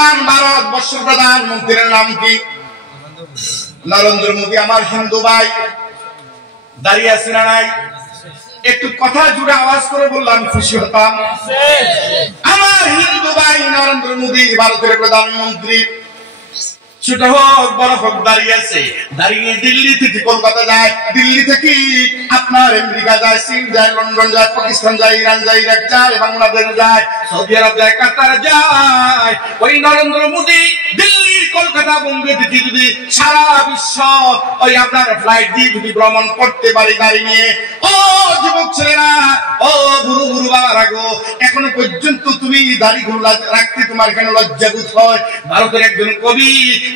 বর্তমান ভারতবর্ষের প্রধানমন্ত্রীর নাম কি? নরেন্দ্র মোদী। আমার হিন্দু ভাই দাঁড়িয়ে আছে না নাই? একটু কথা জুড়ে আওয়াজ করে বললাম খুশি হতাম। আমার হিন্দু ভাই নরেন্দ্র মোদী ভারতের প্রধানমন্ত্রী, ছোট হোক বড় হোক দাঁড়িয়ে আছে। দাঁড়িয়ে দিল্লি থেকে কলকাতা যায়, দিল্লি থেকে আপনার আমেরিকা যায়, চীন যায়, লন্ডন যায়, পাকিস্তান যায়, ইরান যায়, ইরাক যায়, বাংলাদেশ যায়, সৌদি আরব যায়, কাতার যায়। ওই নরেন্দ্র মোদী দিল্লি, কলকাতা, বোম্বে থেকে যদি সারা বিশ্ব ওই আপনার ফ্লাইট দিয়ে যদি ভ্রমণ করতে পারি গাড়ি নিয়ে, ও যুবক ছেলেরা, ও গুরু গুরু বাবারা গো, এখনো পর্যন্ত তুমি দাড়িগুলো রাখতে তোমার কেন লজ্জা বোধ হয়? ভারতের একজন কবি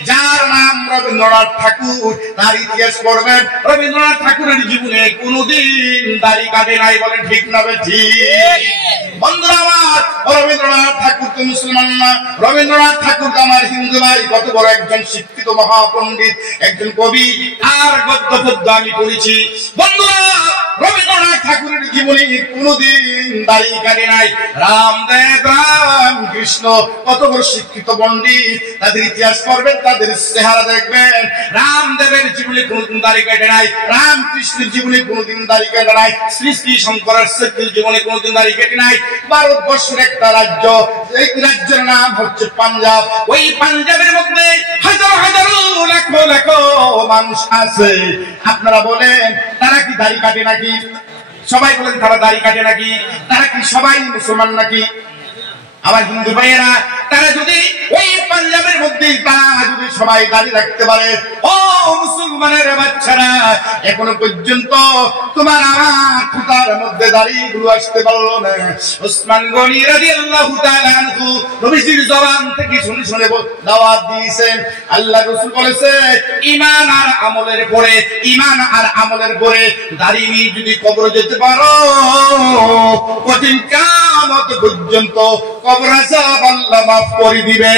যার নাম রবীন্দ্রনাথ ঠাকুর, তার ইতিহাস পড়বেন। রবীন্দ্রনাথ ঠাকুরের জীবনে কোনদিন দাড়ি কাটে নাই, বলেন ঠিক না ঠিক? বন্ধুরা আমার, রবীন্দ্রনাথ ঠাকুর তো মুসলমান না, রবীন্দ্রনাথ ঠাকুর তো আমার হিন্দু ভাই। কত বড় একজন শিক্ষিত মহাপণ্ডিত, একজন কবি, আর গদ্য পদ্য আমি পড়েছি। বন্ধুরা, রবীন্দ্রনাথ ঠাকুরের জীবনে কোনদিন দাড়ি কাটে নাই। রামদেব, রামকৃষ্ণ, কত বড় শিক্ষিত পণ্ডিত, তাদের ইতিহাস পড়বেন, তাদের চেহারা দেখবেন। রামদেবের জীবনে কোনদিন দাড়ি কাটে নাই, রামকৃষ্ণের জীবনে কোনদিন দাড়ি কাটে নাই, শ্রী শ্রী শঙ্করাচার্যের জীবনে কোনদিন দাড়ি কাটে নাই। ভারতবর্ষের একটা রাজ্য, এই রাজ্যের নাম হচ্ছে পাঞ্জাব। ওই পাঞ্জাবের মধ্যে হাজারো হাজারো লাখো লাখো মানুষ আছে। আপনারা বলেন তারা কি দাড়ি কাটে নাকি? সবাই বলেন তারা দাড়ি কাটে নাকি? তারা কি সবাই মুসলমান নাকি? আমার হিন্দু ভাইয়েরা, তারা যদি ওই পাঞ্জাবের মধ্যে তারা যদি সবাই দাড়ি রাখতে পারে, ও মুসলমানের বাচ্চারা, এখনো পর্যন্ত তোমার আমার খুঁটার মধ্যে দাড়িগুলো আসতে পারলো না। ওসমান গনি রাদিয়াল্লাহু তাআলা আনহু নবীজির জবান থেকে শুনে শুনে দাওয়াত দিয়েছেন। আল্লাহ রাসূল বলেছে, ঈমান আর আমলের পরে, ঈমান আর আমলের পরে দাড়ি নিয়ে যদি কবরে যেতে পারো, কঠিন কিয়ামত পর্যন্ত কবর আযাব আল্লাহ মাফ করে দিবে।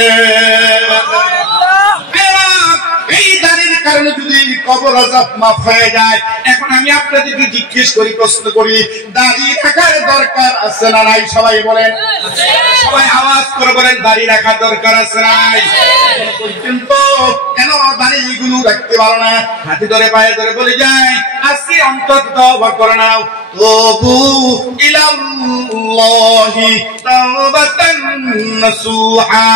এই দাড়ির কারণে যদি কবর আযাব মাফ হয়ে যায়, এখন আমি আপনাদেরকে জিজ্ঞেস করি, প্রশ্ন করি, দাড়ি রাখার দরকার আছে না নাই? সবাই বলেন, সবাই আওয়াজ করে বলেন, দাড়ি রাখার দরকার আছে না নাই? পর্যন্ত কেন দাড়িগুলো রাখতে পারো না? হাতে ধরে পায়ে ধরে বলে যায়, আজকে অন্তত তওবা করে নাও। তোবু ইলাল্লাহি তাওবাতান নাসুহা।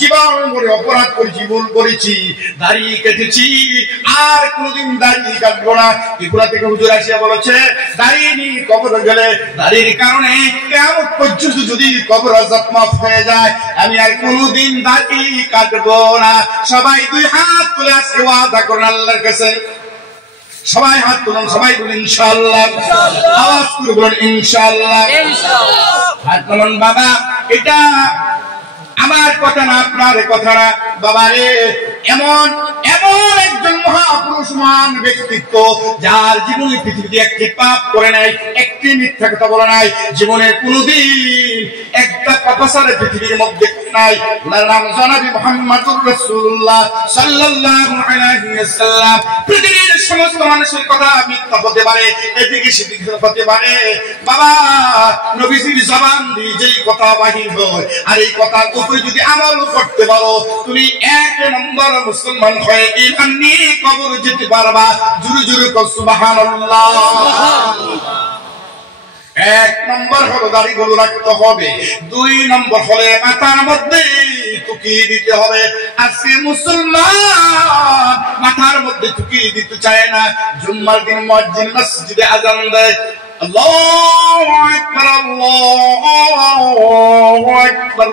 জীবন ভরে অপরাধ করেছি, ভুল করেছি, দাড়ি কেটেছি, আর কোনদিন দাড়ি কাটবো না। ত্রিপুরা থেকে হুজুর আসিয়া বলেছে, দাড়ি নিয়ে কবরে গেলে দাড়ির কারণে কিয়ামত পর্যন্ত যদি কবর আযাব মাফ হয়ে যায়, আমি আর কোনদিন দাড়ি কাটবো না। সবাই দুই হাত তুলে আজকে ওয়াদা করেন আল্লাহর কাছে। সবাই হাত তুলুন, সবাই বলুন ইনশাআল্লাহ। আওয়াজ করে বলুন ইনশাআল্লাহ। হাত তুলুন বাবা। এটা আমার কথা না, আপনার কথা না বাবা রে। এমন এমন একজন মহাপুরুষ, মহান ব্যক্তিত্ব, যার জীবনে পৃথিবীতে একটি পাপ করে নাই, একটি মিথ্যা কথা বলে নাই, জীবনে কোনদিন একটা পাপাচার পৃথিবীর মধ্যে নাই। ওনার নাম জনাবি মুহাম্মদুর রাসূলুল্লাহ সাল্লাল্লাহু আলাইহি ওয়াসাল্লাম। পৃথিবীর সমস্ত মানুষের কথা মিথ্যা হতে পারে, এদিকে সেদিকে হতে পারে বাবা, নবীজির জবান দিয়ে যেই কথা বাহির হয়, আর এই কথার উপরে যদি আমল করতে পারো, তুমি এক নম্বর মুসলমান হয়ে ঈমান নিয়ে কবরে যেতে পারবা। জোরে জোরে কও সুবহানাল্লাহ। এক নম্বর হলো দাড়িগুলো রাখতে হবে। দুই নম্বর হলে মাথার মধ্যে টুকি দিতে হবে। আজকে মুসলমান মাথার মধ্যে টুকি দিতে চায় না। জুম্মার দিন মুয়াজ্জিন মসজিদে আযান দেয়, আল্লাহু আকবার, আল্লাহু আকবার,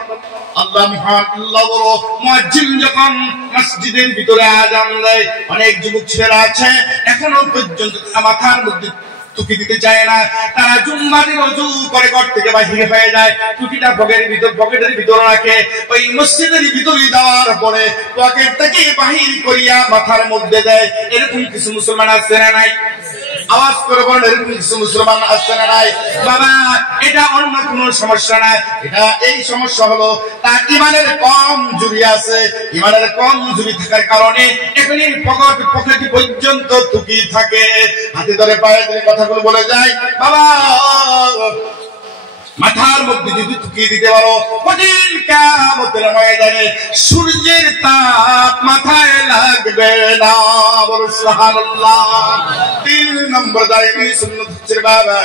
আল্লাহ মহান, আল্লাহ বড়। মুয়াজ্জিন যখন মসজিদের ভিতরে আযান দেয়, অনেক যুবক ছেলেরা আছে এখনো পর্যন্ত মাথার মধ্যে টুপি দিতে চায় না। তারা জুম্মার দিন ওযু করে ঘর থেকে বাহির হয়ে যায়, টুপিটা পকেটের ভিতরে রাখে। ওই মসজিদের ভিতরে দেওয়ার পরে পকেট থেকে বাহির করিয়া মাথার মধ্যে দেয়। এরকম কিছু মুসলমান আছে না নাই? আওয়াজ করে বলেন, এরকম কিছু মুসলমান আছে না নাই? বাবা, এটা অন্য কোনো সমস্যা না। এটা এই সমস্যা হলো তার ঈমানের কম জুড়ি আছে। ঈমানের কম জুড়ি থাকার কারণে এখানে পকেট পর্যন্ত টুপি থাকে। হাতে ধরে পায়ে ধরে কথাগুলো বলে যায়, বাবা মাথার মধ্যে যদি ঢুকিয়ে দিতে পারো, কঠিন কিয়ামতের ময়দানে সূর্যের তাপ মাথায় লাগবে না। বলো সুবহানাল্লাহ। 3 নম্বর দাড়ি সুন্নাত হচ্ছে বাবা,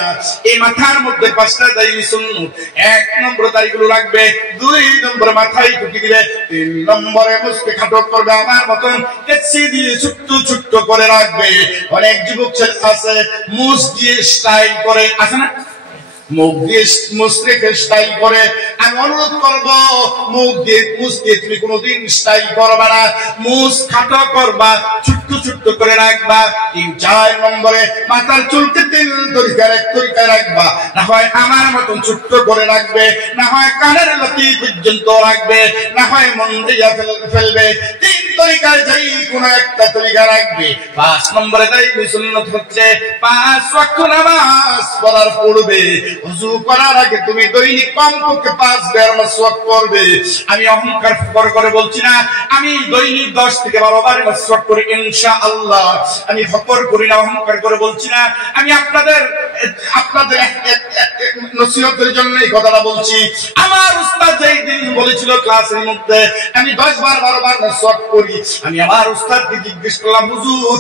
এই মাথার মধ্যে 5টা দাড়ি সুন্নাত। 1 নম্বর দাড়িগুলো রাখবে, 2 নম্বর মাথায় ঢুকিয়ে দিবে, 3 নম্বরে মুখকে খাটো করবে, আমার মতন কেচি দিয়ে ছোট্ট ছোট্ট করে রাখবে। অনেক যুবক ছেলে আছে মুখ দিয়ে স্টাইল করে, আছে না? মুখ দিয়ে মুসলিকে স্টাইল করে। আমি অনুরোধ করবো মুখ দিয়ে তুমি কোনোদিন স্টাইল করবা না, মুখ খাটো করবা, ছোট্ট ছোট্ট করে রাখবা। 3-4 নম্বরে মাথার চুলকে 3 তরিকায় রাখবা, না হয় আমার মতন ছোট্ট করে রাখবে, না হয় কানের লতি পর্যন্ত রাখবে, না হয় মন দিয়া ফেলবে। 3 তরিকায় যাই কোনো একটা তরিকা রাখবে। 5 নম্বরে তাই সুন্নাত হচ্ছে 5 ওয়াক্ত নামাজ পড়ার পড়বে। ওযু করার আগে তুমি দৈনিক কমপক্ষে 5 বার মাসওয়াক করবে। আমি অহংকার করে বলছি না, আমি দৈনিক 10 থেকে 12 বার মাসওয়াক করি ইনশাআল্লাহ। আমি ফকর করি না, অহংকার করে বলছি না। আমি আপনাদের নসিহতের জন্য এই কথাটা বলছি। আমার উস্তাদ যেই দিন বলেছিল ক্লাসের মধ্যে আমি 10 বার 12 বার মাসওয়াক করি, আমি আমার উস্তাদকে জিজ্ঞেস করলাম, হুজুর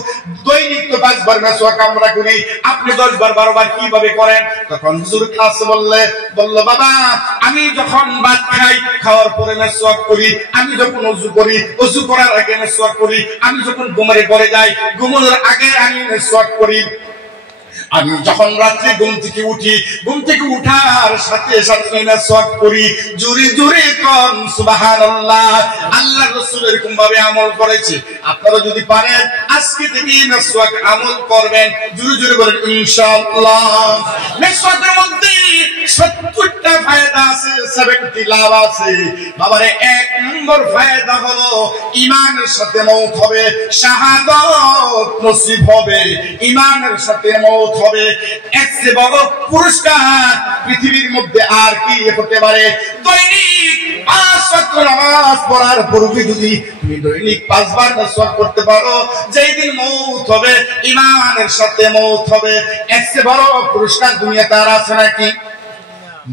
দৈনিক তো 5 বার মাসওয়াক আমরা করি, আপনি 10 বার 12 বার কিভাবে করেন? তখন হুজুর ক্লাসে বলল বাবা, আমি যখন ভাত খাই, খাওয়ার পরে মেসওয়াক করি, আমি যখন ওযু করি, ওযু করার আগে মেসওয়াক করি, আমি যখন ঘুমারে পড়ে যাই, ঘুমানোর আগে আমি মেসওয়াক করি, আমি যখন রাত্রে ঘুম থেকে উঠি, ঘুম থেকে উঠার সাথে সাথে মেসওয়াক করি। জোরে জোরে কোন সুবহানাল্লাহ। আল্লাহর রাসূল এরকম ভাবে আমল করেছে। আপনারা যদি পারেন আজকে থেকে মেসওয়াক আমল করবেন। জোরে জোরে বলেন ইনশাআল্লাহ। মেসওয়াকের মধ্যে 70টা ফায়দা আছে, 70 লাভ আছে। বাবারে 1 নম্বর ফায়দা হলো ঈমানের সাথে মওত হবে, শাহাদাত নসিব হবে। ঈমানের সাথে মওত হবে, এর চেয়ে বড় পুরস্কার পৃথিবীর মধ্যে আর কি হতে পারে? দৈনিক 5 ওয়াক্ত নামাজ পড়ার পূর্বে যদি তুমি দৈনিক 5 বার নামাজ পড়তে পারো, যেই দিন মওত হবে ঈমানের সাথে মওত হবে, এর চেয়ে বড় পুরস্কার দুনিয়াতে আর আছে নাকি?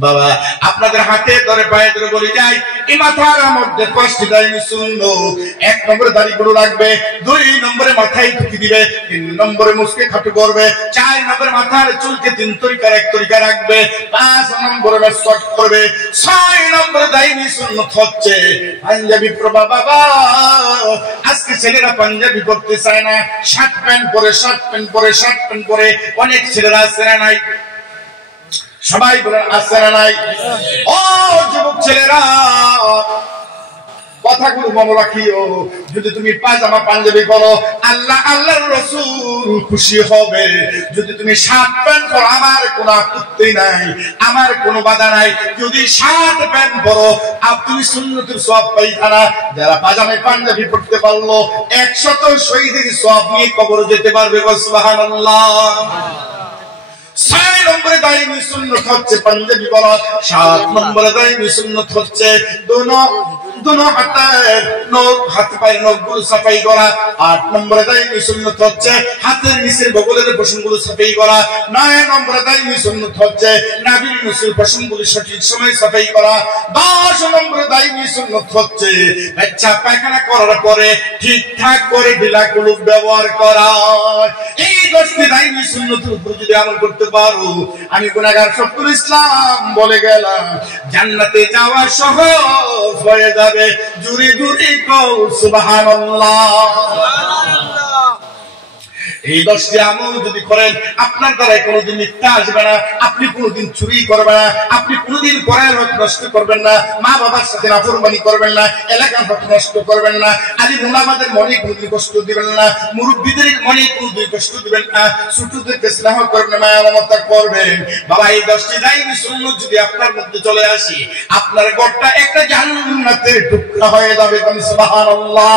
বাবা আপনাদের হাতে ধরে পায়ে ধরে বলে যাই, এই মাথার মধ্যে 5টি দাড়ি সুন্নাত। 1 নম্বরে দাড়িগুলো রাখবে, 2 নম্বরে মাথায় টুপি দিবে, 3 নম্বরে মুখকে খাটো করবে, 4 নম্বরে মাথার চুলকে 3 তরিকা রাখবে, 5 নম্বরে মেসওয়াক করবে, 6 নম্বরে দাড়ি সুন্নাত হচ্ছে পাঞ্জাবি পরবা। বাবা আজকে ছেলেরা পাঞ্জাবি পরতে চায় না, শার্ট প্যান্ট পরে অনেক ছেলেরা আছে না নাই? সবাই বলেন আছে না নাই? ও যুবক ছেলেরা, কথাগুলো মনে রাখিও। যদি তুমি পায়জামা পাঞ্জাবি পরো, আল্লাহর রাসূল খুশি হবে। যদি তুমি শার্ট প্যান্ট পরো, আমার কোনো আপত্তি নাই, আমার কোনো বাধা নাই। যদি শার্ট প্যান্ট পরো আর তুমি সুন্নতের সওয়াব পাইবা না। যারা পায়জামা পাঞ্জাবি পরতে পারলো 100 শহীদের সওয়াব নিয়ে কবরে যেতে পারবে। সুবহানাল্লাহ। 6 নম্বরে দাইমি সুন্নাত হচ্ছে পাঞ্জাবি পরা। 7 নম্বরে দাইমি সুন্নাত হচ্ছে দোনো হাত পায়ের নখগুলো সাফাই করা। 8 নম্বরে দাইমি সুন্নাত হচ্ছে হাতের নিচের বগলের পশমগুলো সাফাই করা। 9 নম্বরে দাইমি সুন্নাত হচ্ছে নাভির নিচের পশমগুলো সঠিক সময়ে সাফাই করা। 10 নম্বরে দাইমি সুন্নাত হচ্ছে বাচ্চা পায়খানা করার পরে ঠিকঠাক করে ঢিলাগুলো ব্যবহার করা। এই 10টি দাইমি সুন্নাতের উপর যদি আমল করতে পারো, আমি গুনাহগার শফিকুল ইসলাম বলে গেলাম, জান্নাতে যাওয়া সহজ হয়ে যাবে। জুরি জুরি কও সুবহানাল্লাহ। এই 10টি আমল যদি করেন, আপনার দ্বারা কোনোদিন মিথ্যা আসবে না, আপনি কোনোদিন চুরি করবেন না, আপনি কোনোদিন পরের হক নষ্ট করবেন না, মা বাবার সাথে নাফরমানি করবেন না, এলাকার হক নষ্ট করবেন না, আলিম উলামাদের মনে কোনোদিন কষ্ট দিবেন না, মুরব্বিদের মনে কোনোদিন কষ্ট দিবেন না, ছোটদেরকে স্নেহ করবেন, মায়া মমতা করবেন। বাবা এই 10টি দাইমি সুন্নাত যদি আপনার মধ্যে চলে আসে, আপনার ঘরটা একটা জান্নাতের টুকরা হয়ে যাবে। সুবহানাল্লাহ।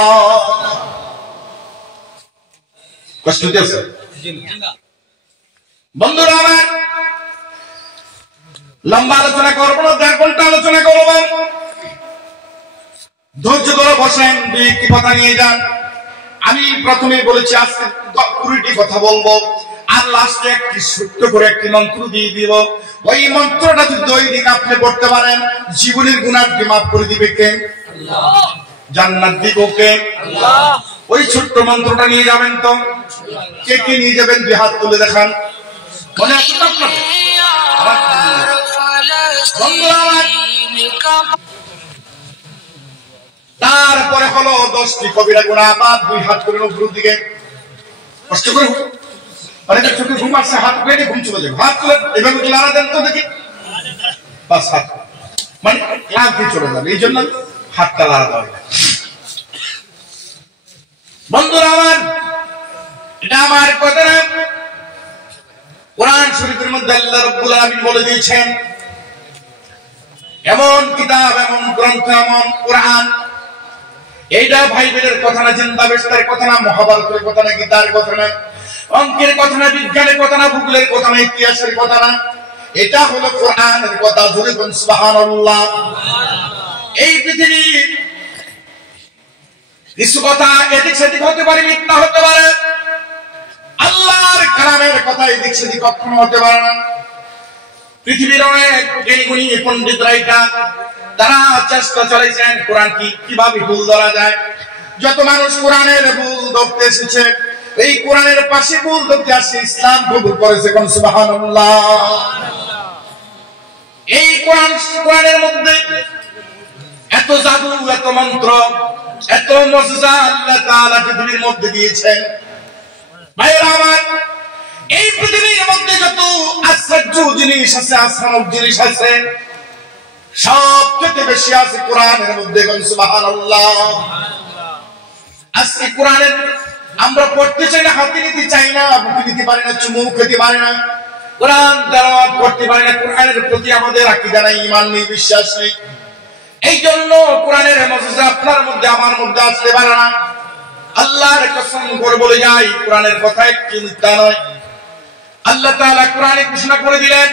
কষ্ট দিয়েছে বন্ধুরা আমার, লম্বা আলোচনা করবো না, 1.5 ঘন্টা আলোচনা করবো। ধৈর্য ধরে বসেন, 2-1টি কথা নিয়ে যান। আমি প্রথমেই বলেছি আজকে 20টি কথা বলবো। আর লাস্টে একটি ছোট্ট করে একটি মন্ত্র দিয়ে দিব। ওই মন্ত্রটা যদি দৈনিক আপনি পড়তে পারেন, জীবনের গুনাহকে মাফ করে দিবে কে? আল্লাহ। জান্নাত দিব কে? আল্লাহ। ওই ছোট্ট মন্ত্রটা নিয়ে যাবেন তো? কে কে নিয়ে যাবেন? দুই হাত তুলে দেখান। মনে আছে তো আপনাদের? তারপরে হলো 10টি কবিরা গুনাহ। আবার দুই হাত করে উপরের দিকে কষ্ট করে, অনেকের চোখে ঘুম আসছে, হাত পেটে ঘুম চলে যাবে। হাত তুলে এভাবে লাড়া দেন তো দেখি, বাস হাত মানে ক্লান্তি চলে যাবে, এই জন্য হাতটা লাড়া দেওয়া। বন্ধুরা আমার, এটা আমার কথা না, কোরআন শরীফের মধ্যে আল্লাহ রাব্বুল আলামিন বলে দিয়েছেন, এমন কিতাব, এমন গ্রন্থ, এমন কোরআন, এইটা বাইবেলের কথা না, জিন্দা বেস্তার কথা না, মহাভারতের কথা না, গীতার কথা না, অঙ্কের কথা না, বিজ্ঞানের কথা না, ভূগোলের কথা না, ইতিহাসের কথা না, এটা হলো কোরআনের কথা। জোরে বলুন সুবহানাল্লাহ। এই পৃথিবীর কিছু কথা এদিক সেদিক হতে পারে, মিথ্যা হতে পারে, আল্লাহর কালামের কথা এদিক সেদিক কখনো হতে পারে না। পৃথিবীর অনেক জ্ঞানী পণ্ডিতরা তারা চেষ্টা চালিয়েছেন কোরআন কিভাবে ভুল ধরা যায়। যত মানুষ কোরআনের ভুল ধরতে এসেছে, এই কোরআনের পাশে ভুল ধরতে আসে ইসলাম কবুল করেছে, কোন সুবহানাল্লাহ। এই কোরআনের মধ্যে এত জাদু, এত মন্ত্র, এত মুজিজা আল্লাহ তাআলা পৃথিবীর মধ্যে দিয়েছেন। ভাইরা আমার, এই পৃথিবীর মধ্যে যত আশ্চর্য জিনিস আছে, আশ্চর্য জিনিস আছে, সবচেয়ে বেশি আছে কোরআনের মধ্যে, কোন সুবহানাল্লাহ। আজকে কোরআনের আমরা পড়তে চাই না, হাতে নিতে চাই না, বুকে নিতে পারি না, চুমু খেতে পারি না, কোরআন তেলাওয়াত করতে পারি না, কোরআনের প্রতি আমাদের আকীদা নাই, ঈমান নেই, বিশ্বাস নেই। এই জন্য কোরআনের মুজিজা আপনার মধ্যে আমার মধ্যে আসতে পারে না। আল্লাহর কসম করে বলে যাই, কোরআনের কথা একটু মিথ্যা নয়। আল্লাহ তাআলা কোরআনে ঘোষণা করে দিলেন,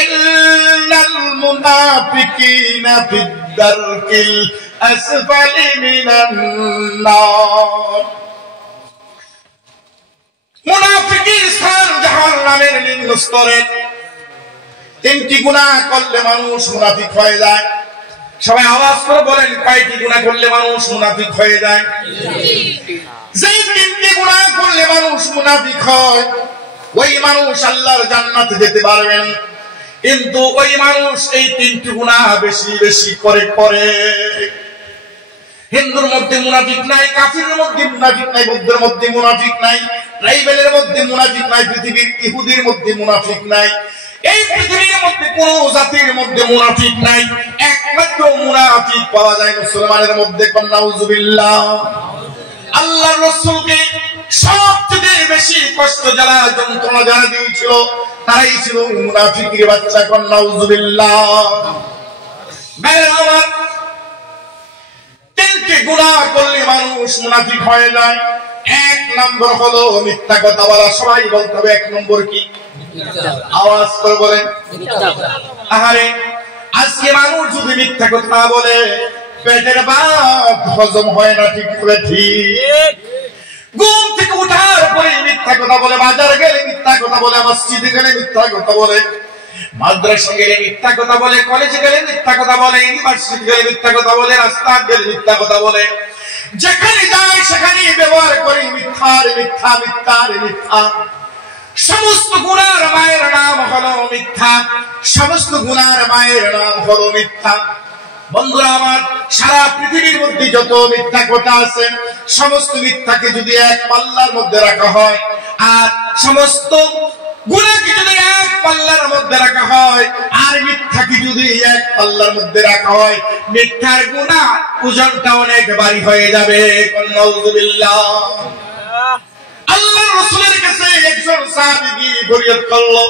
ইন্নাল মুনাফিকিনা ফিদ-দারকিল আসফালি মিনান নার। মুনাফিকের স্থান জাহান্নামের নিম্ন স্তরে। তিনটি গুনাহ করলে মানুষ মুনাফিক হয়ে যায়। সবাই আওয়াজ করে বলেন, কয়টি গুনাহ করলে মানুষ মুনাফিক হয়ে যায়? যে তিনটি গুনাহ করলে মানুষ মুনাফিক হয়, ওই মানুষ আল্লাহর জান্নাতে যেতে পারবেন। কিন্তু ওই মানুষ এই তিনটি গুনাহ বেশি বেশি করে। হিন্দুর মধ্যে মুনাফিক নাই, কাফিরের মধ্যে মুনাফিক নাই, বৌদ্ধের মধ্যে মুনাফিক নাই, ট্রাইবেলের মধ্যে মুনাফিক নাই, পৃথিবীর ইহুদির মধ্যে মুনাফিক নাই, এই পৃথিবীর মধ্যে কোন জাতির মধ্যে মুনাফিক নাই। একমাত্র মুনাফিক পাওয়া যায় মুসলমানের মধ্যে। নাউজুবিল্লাহ। আল্লাহর রাসূলকে সবচেয়ে বেশি কষ্ট যারা, যন্ত্রণা যারা দিয়েছিল, তারাই ছিল মুনাফিকের বাচ্চা। নাউজুবিল্লাহ। তিনটি গুনাহ করলে মানুষ মুনাফিক হয়ে যায়। এক নম্বর হলো মিথ্যা কথা বলা। সবাই বলতে হবে, এক নম্বর কি? আওয়াজ করে বলেন। আহারে, আজকে মানুষ যদি মিথ্যা কথা বলে, পেটের ভাত হজম হয় না ঠিক করে। ঠিক, ঘুম থেকে উঠার পরে মিথ্যা কথা বলে, বাজার গেলে মিথ্যা কথা বলে, মসজিদে গেলে মিথ্যা কথা বলে, মাদ্রাসা গেলে মিথ্যা কথা বলে, কলেজে গেলে মিথ্যা কথা বলে, ইউনিভার্সিটি গেলে মিথ্যা কথা বলে, রাস্তায় গেলে মিথ্যা কথা বলে, যেখানে যায় সেখানে ব্যবহার করে মিথ্যার মিথ্যা, মিথ্যার মিথ্যা। সমস্ত গুনার মায়ের নাম হলো মিথ্যা, সমস্ত গুনার মায়ের নাম হলো মিথ্যা। বন্ধুরা আমার, সারা পৃথিবীর মধ্যে যত মিথ্যা কথা আছে, সমস্ত মিথ্যাকে যদি এক পাল্লার মধ্যে রাখা হয়, আর সমস্ত গুনাহকে যদি এক পাল্লার মধ্যে রাখা হয়, আর মিথ্যাকে যদি এক পাল্লার মধ্যে রাখা হয়, মিথ্যার গুনাহ ওজনটা অনেক ভারী হয়ে যাবে। নাউজুবিল্লাহ। আল্লাহর রাসূলের কাছে একজন সাহাবী গিয়ে ফরিয়াদ করলো,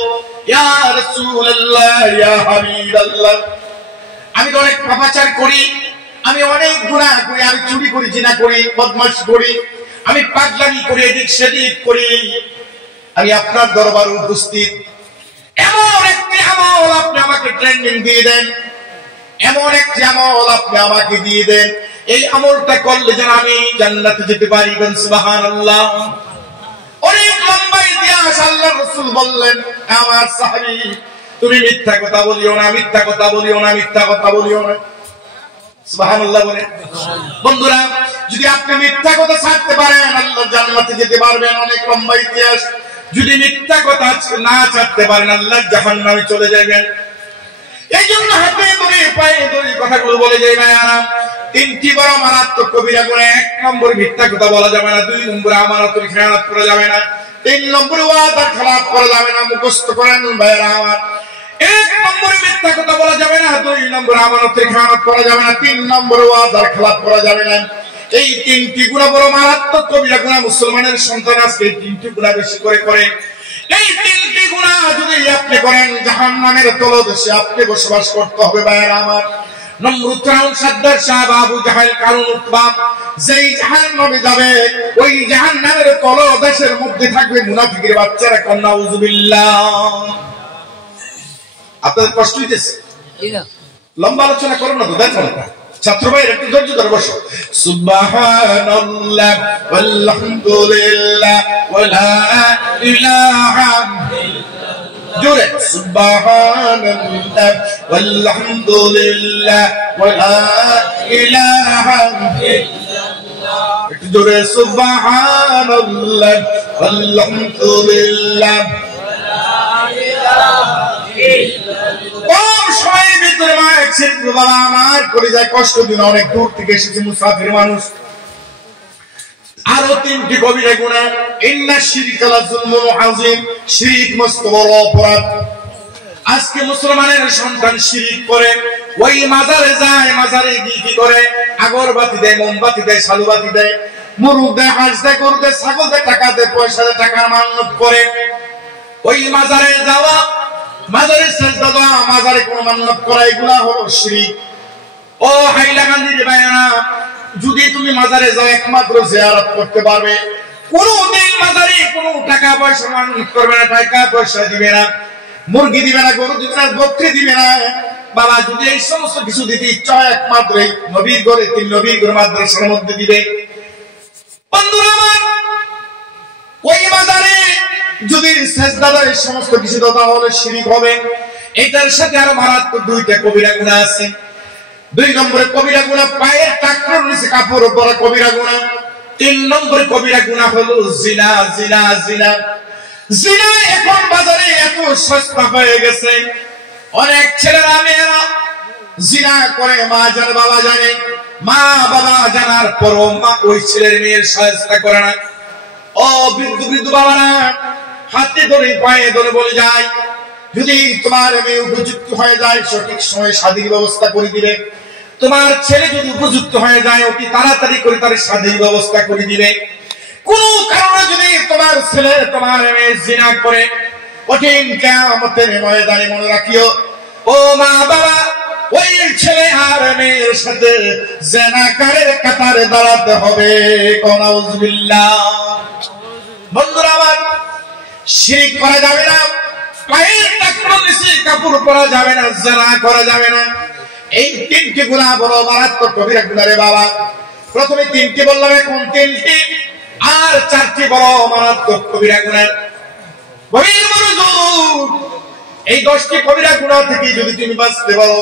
ইয়া রাসূলুল্লাহ, ইয়া হাবিবাল্লাহ, আমি তো অনেক পাপাচার করি, আমি অনেক গুনাহ করি, আমি চুরি করি, জিনা করি, বদমাশি করি, আমি পাগলামি করি, এদিক সেদিক করি, আমি আপনার দরবারে উপস্থিত। এমন একটি আমল আপনি আমাকে ট্রেনিং দিয়ে দেন, এমন একটি আমল আপনি আমাকে দিয়ে দেন, এই আমলটা করলে যেন আমি জান্নাতে যেতে পারি। সুবহানাল্লাহ। অনেক লম্বা ইতিহাস। আল্লাহর রাসূল বললেন, আমার সাহাবী তুমি মিথ্যা কথা বলিও না, মিথ্যা কথা বলিও না, মিথ্যা কথা বলিও না। সুবহানাল্লাহ বলে। বন্ধুরা, যদি আপনি মিথ্যা কথা ছাড়তে পারেন আল্লাহর জান্নাতে যেতে পারবেন। অনেক লম্বা ইতিহাস। যদি মিথ্যা কথা না ছাড়তে পারেন আল্লাহর জাহান্নামে চলে যাবেন। এই জন্য হাতে ধরে পায়ে ধরে কথাগুলো বলে যাই ভাইরা। তিনটি বড় মারাত্মক কবিরা গুনাহ। 1 নম্বর মিথ্যা কথা বলা যাবে না, 2 নম্বর আমানতের খেয়ানত করা যাবে না, 3 নম্বর ওয়াদার খেলাফ করা যাবে না। মুখস্থ করেন ভাইরা আমার। 1 নম্বর মিথ্যা কথা বলা যাবে না, 2 নম্বর আমানতের খেয়ানত করা যাবে না, 3 নম্বর ওয়াদার খেলাফ করা যাবে না। এই তিনটি গুনাহ বড় মারাত্মক কবিরা গুনাহ। মুসলমানের সন্তান আজকে এই তিনটি গুনাহ বেশি করে। এই তিনটি গুনাহ যদি আপনি করেন জাহান্নামের তলদেশে আপনি বসবাস করতে হবে ভাইরা আমার। নমরুদ, ফিরআউন, সাদ্দার, শাহ, আবু জাহেল, কারুন, উতবা যেই জাহান্নামে যাবে ওই জাহান্নামের তলদেশের মধ্যে থাকবে মুনাফিকের বাচ্চারা। নাউযুবিল্লাহ। আপনাদের কষ্ট হইতেছে? লম্বা আলোচনা করব না তো, দেখুন ছাত্র ভাই একটু ধৈর্য ধরে বসো। সুবহানাল্লাহ ওয়ালহামদুলিল্লাহ ওয়ালা ইলাহা ইল্লাল্লাহ। জোরে সুবহানাল্লাহ ওয়ালহামদুলিল্লাহ ওয়ালা ইলাহা ইল্লাল্লাহ। একটু জোরে সুবহানাল্লাহ ওয়ালহামদুলিল্লাহ ওয়ালা ইলাহা ইল্লাল্লাহ। সময়ের ভিতরে মা একসাথে বাবা আমার করে যায় কষ্ট দিন। অনেক দূর থেকে এসেছে মুসাফির মানুষ। আরো তিনটি কবিরা গুনাহ। ইন্না শিরকা লাযুলমুন আযীম। শিরক মস্ত বড় অপরাধ। আজকে মুসলমানের সন্তান শিরক করে, ওই মাজারে যায়, মাজারে গিয়ে কি করে? আগরবাতি দেয়, মোমবাতি দেয়, সালুবাতি দেয়, মুরগ দেয়, হাঁস দেয়, গরু দেয়, ছাগল দেয়, টাকা দেয়, পয়সা দেয়, টাকার মান্নত করে। ওই মাজারে যাওয়া, মাজারে সেজদা দেওয়া, মাজারে কোন মান্নত করা, এগুলা হলো শিরক। ও হাইলাকান্দির ভাইরা, যদি তুমি মাজারে যাও একমাত্র জিয়ারত করতে পারবে। কোনদিন মাজারে কোনো টাকা পয়সা মান্নত করবে না, টাকা পয়সা দিবে না, মুরগি দিবে না, গরু দিবে না, বকরি দিবে না। বাবা যদি এই সমস্ত কিছু দিতে ইচ্ছা হয় একমাত্র এই নবীর ঘরে, 3 নবীর ঘর মাদ্রাসার মধ্যে দিবে। বন্ধুরা আমার, ওই মাজারে যদি সেজদা দেয় সমস্ত কিছু দাদা হলে শিরক হবে। এটার সাথে আরো মারাত্মক 2টা কবিরা গুনাহ আছে। 2 নম্বরে কবিরা গুনাহ পায়ের টাকনোর নিচে কাপড় পরা কবিরা গুনাহ। 3 নম্বরে কবিরা গুনাহ হলো জিনা। জিনা জিনা জিনা এখন বাজারে এত সস্তা হয়ে গেছে। অনেক ছেলেরা মেয়েরা জিনা করে, মা জানে বাবা জানে। মা বাবা জানার পরও মা ওই ছেলের মেয়ের সহায়তা করে না। ও বৃদ্ধ বৃদ্ধ বাবারা, হাতে ধরে পায়ে ধরে বলে যায়, যদি তোমার মেয়ে উপযুক্ত হয়ে যায় সঠিক সময়ে শাদীর ব্যবস্থা করে দিবে। তোমার ছেলে যদি উপযুক্ত হয়ে যায় অতি তাড়াতাড়ি করে তার শাদীর ব্যবস্থা করে দিবে। কোন কারণে যদি তোমার ছেলে তোমার মেয়ে জিনা করে, কঠিন কিয়ামতের ময়দানে মনে রাখিও ও মা বাবা, ওই ছেলে আর মেয়ের সাথে জিনাকারের কাতারে দাঁড়াতে হবে। নাউযুবিল্লাহ। বন্ধুরা আমার, শিরক করা যাবে না, পায়ের টাকনোর নিচে কাপড় পরা যাবে না, জিনা করা যাবে না। এই 3টি গুনাহ বড় মারাত্মক কবিরা গুনাহ রে বাবা। প্রথমে 3টি বললাম, এখন 3টি, আর 4টি বড় মারাত্মক কবিরা গুনাহ। গভীর মনোযোগ। এই 10টি কবিরা গুনাহ থেকে যদি তুমি বাঁচতে পারো,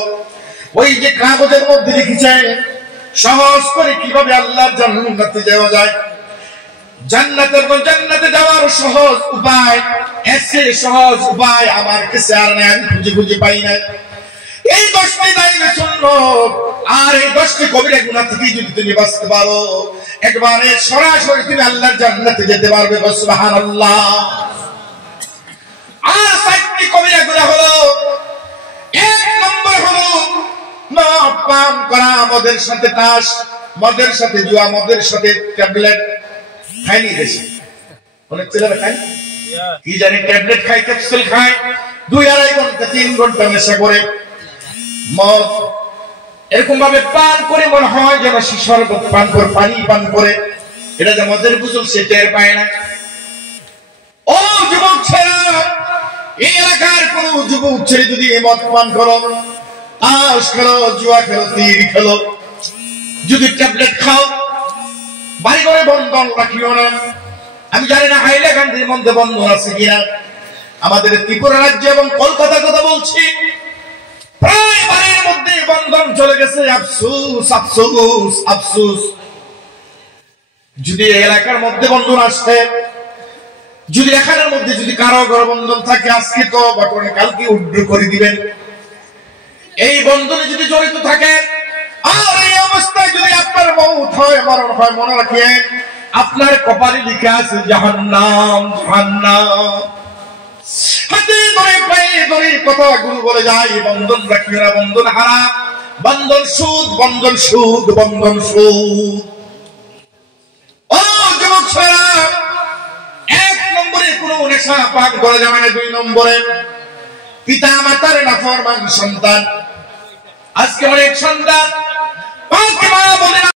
ওই যে কাগজের মধ্যে লিখেছে সহজ করে কিভাবে আল্লাহর জান্নাতে যাওয়া যায়, জান্নাতে যাওয়ার সহজ উপায়, এসে সহজ উপায় আমার কাছে আর নাই, আমি খুঁজে পাই না। এই 10টি দায়িত্ব শুনলো, আর এই 10টি কবিরা গুনাহ থেকে যদি তুমি বাঁচতে পারো, একবারে সরাসরি তুমি আল্লাহর জান্নাতে যেতে পারবে। সুবহানাল্লাহ। আর 4টি কবিরা গুনাহ হলো, 1 নম্বর হলো মদ পান করা, মদের সাথে তাস, মদের সাথে জুয়া, মদের সাথে ট্যাবলেট। খায়নি দেশে অনেক ছেলেরা খায়, কি জানি ট্যাবলেট খায়, ক্যাপসুল খায়, 2-2.5 ঘন্টা 3 ঘন্টা নেশা করে মদ এরকম ভাবে পান করে মনে হয় যেন শরবত পান করে, পানি পান করে। এটা যে মদের বুঝুন সে টের পায় না। ও যুবক ছেলেরা, এই এলাকার কোন যুবক ছেলে যদি মদ পান করো, তাস খেলো, জুয়া খেলো, তীর খেলো, যদি ট্যাবলেট খাও, বাড়ি ঘরে বন্ধন রাখিও না। আমি জানি না হাইলাকান্দির মধ্যে বন্ধন আছে কিনা। আমাদের ত্রিপুরা রাজ্য এবং কলকাতার কথা বলছি, প্রায় বাড়ির মধ্যে বন্ধন চলে গেছে। আফসোস আফসোস আফসোস। যদি এলাকার মধ্যে বন্ধন আসছে, যদি এখানের মধ্যে যদি কারো ঘর বন্ধন থাকে, আজকে তো বর্তমানে কালকে উড্র করে দিবেন। এই বন্ধনে যদি জড়িত থাকেন আর এই অবস্থায় যদি আপনার মৌত হয়, মরণ হয়, মনে রাখেন আপনার কপালে লিখে আছে জাহান্নাম জাহান্নাম। হাতে ধরে পায়ে ধরে কথাগুলো বলে যায়, বন্ধন রাখিও না, বন্ধন হারাম, বন্ধন সুদ, বন্ধন সুদ, বন্ধন সুদ। ও যুবক ছেলেরা, 1 নম্বরে কোনো নেশা পান করা যাবে না। 2 নম্বরে পিতা মাতার নাফরমান সন্তান। আজকে অনেক সন্তান পাঁচ মা বলে